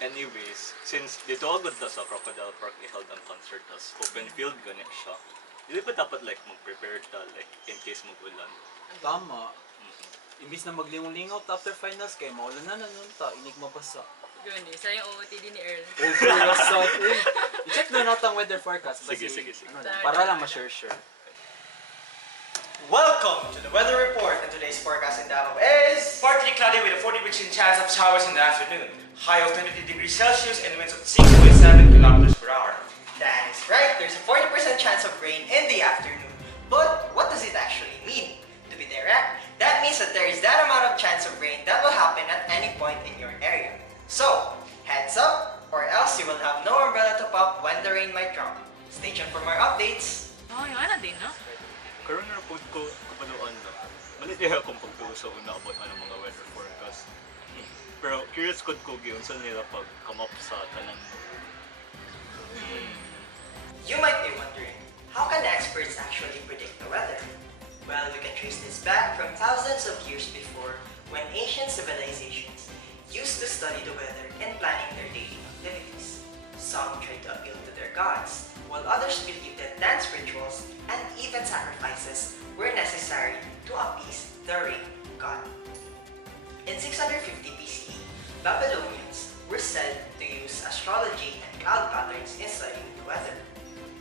Anyways, since dito agad ta sa Crocodile Park i-held ang concert tas open field gani siya. Hindi pa dapat like mag-prepare ta like in case mag-ulan. Tama. Imbis na maglingaw-lingaw after finals kay maulan na nun ta, inig mapasa. Yun eh, sayang OOTD ni Earl. Overlasot. I-check na natin ang weather forecast. Sige, Basi, sige, sige. Ano lang, para lang ma-sure. Welcome to the weather report, and today's forecast in Davao is partly cloudy with a 40% chance of showers in the afternoon. High of 23 degrees Celsius and winds of 6.7 kilometers per hour. That is right, there's a 40% chance of rain in the afternoon. But what does it actually mean? To be direct, that means that there is that amount of chance of rain that will happen at any point in your area. So, heads up, or else you will have no umbrella to pop when the rain might drop. Stay tuned for more updates. Oh, yung ana din, no? Karon na po ko kapaluan na. Malit diha akong pagtuo sa una about ano mga weather forecast. Pero curious ko gyud unsa nila pag come up sa tanan. You might be wondering, how can the experts actually predict the weather? Well, we can trace this back from thousands of years before, when ancient civilizations used to study the weather in planning their daily activities. Some tried to appeal to their gods, while others believed that dance rituals and even sacrifices were necessary to appease the rain god. In 650 BCE, Babylonians were said to use astrology and cloud patterns in studying the weather.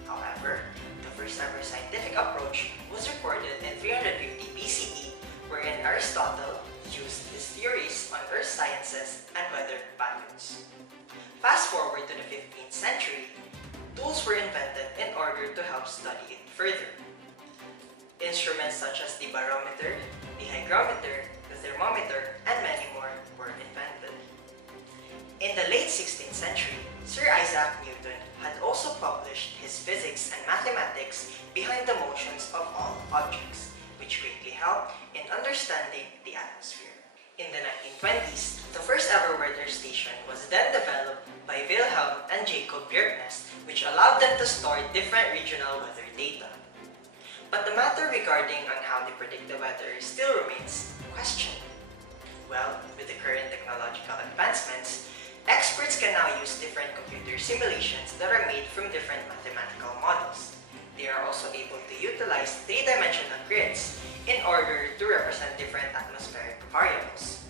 However, the first ever scientific approach was recorded in 350 BCE, wherein Aristotle used his theories on earth sciences and weather patterns. Fast forward to the 15th century, tools were invented in order to help study it further. Instruments such as the barometer, the hygrometer, the thermometer, and many more were invented. In the late 16th century, Sir Isaac Newton had also published his physics and mathematics behind the motions of all objects, which greatly helped in understanding the atmosphere. In the 1920s, the first ever weather station was then developed by Wilhelm and Jacob Bjerknes, which allowed them to store different regional weather data. But the matter regarding on how they predict the weather still remains a question. Well, with the current technological advancements, experts can now use different computer simulations that are made from different mathematical models. They are also able to utilize three-dimensional grids in order to represent different atmospheric variables.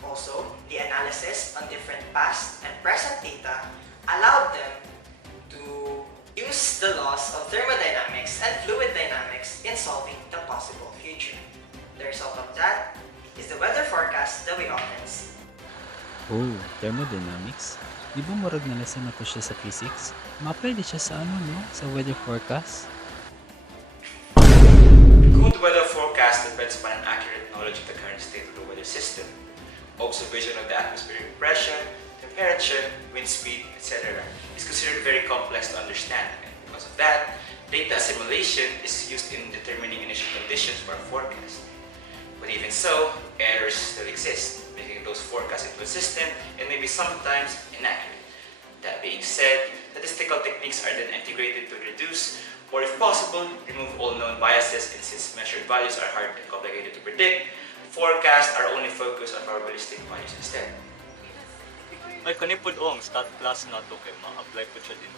Also, the analysis on different past and present data allowed them to use the laws of thermodynamics and fluid dynamics in solving the possible future. The result of that is the weather forecast that we often see. Oh, thermodynamics? Di ba murag na lesson na to siya sa physics? Ma-apply di siya sa ano, no? Sa weather forecast? Good weather forecast depends upon an accurate knowledge of the current state of the weather system, observation of the atmospheric pressure, temperature, wind speed, etc. is considered very complex to understand, and because of that, data assimilation is used in determining initial conditions for a forecast. But even so, errors still exist, making those forecasts inconsistent and maybe sometimes inaccurate. That being said, statistical techniques are then integrated to reduce, or if possible, remove all known biases, and since measured values are hard and complicated to predict, forecasts are only focused on probabilistic values instead. May kanipod ang stat class na to kay ma-apply po siya din.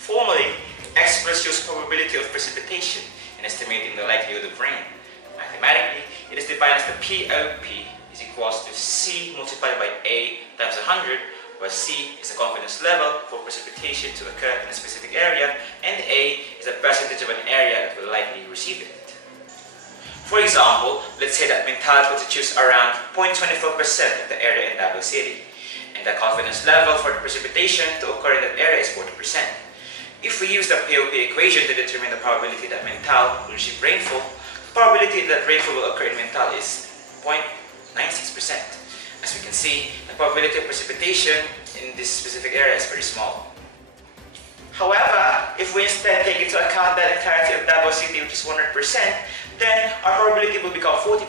Formally, experts use probability of precipitation in estimating the likelihood of rain. Mathematically, it is defined as the POP is equals to C multiplied by A times 100, where C is the confidence level for precipitation to occur in a specific area, and A is the percentage of an area that will likely receive it. For example, let's say that Mintal constitutes around 0.24% of the area in Davao City, and the confidence level for the precipitation to occur in that area is 40%. If we use the POP equation to determine the probability that Mintal will receive rainfall, the probability that rainfall will occur in Mintal is 0.96%. As we can see, the probability of precipitation in this specific area is very small. However, if we instead take into account the entirety of Davao City, which is 100%, then our probability will become 40%.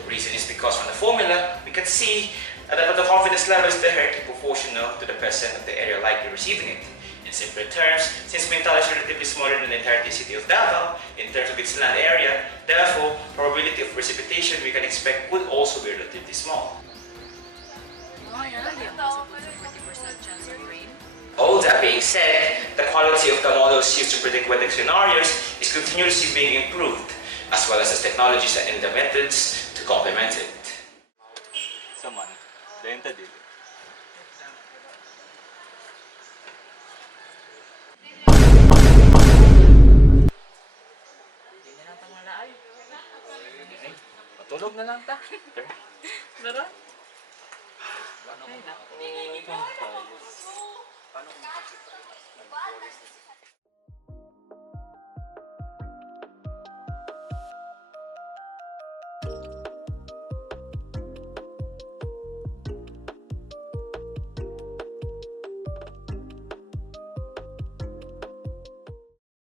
The reason is because from the formula, we can see that the confidence level is directly proportional to the percent of the area likely receiving it. In simpler terms, since Mintal is relatively smaller than the entirety city of Davao in terms of its land area, therefore, probability of precipitation we can expect would also be relatively small. Oh, na lang yung possible 40% chance of rain. All that being said, the quality of the models used to predict weather scenarios is continuously being improved, as well as the technologies and the methods to complement it. Saman, dayon ta dili. Hindi na lang itong malaay. Ay, patulog na lang ta. Laro? Paano Ay, naku. Paano kung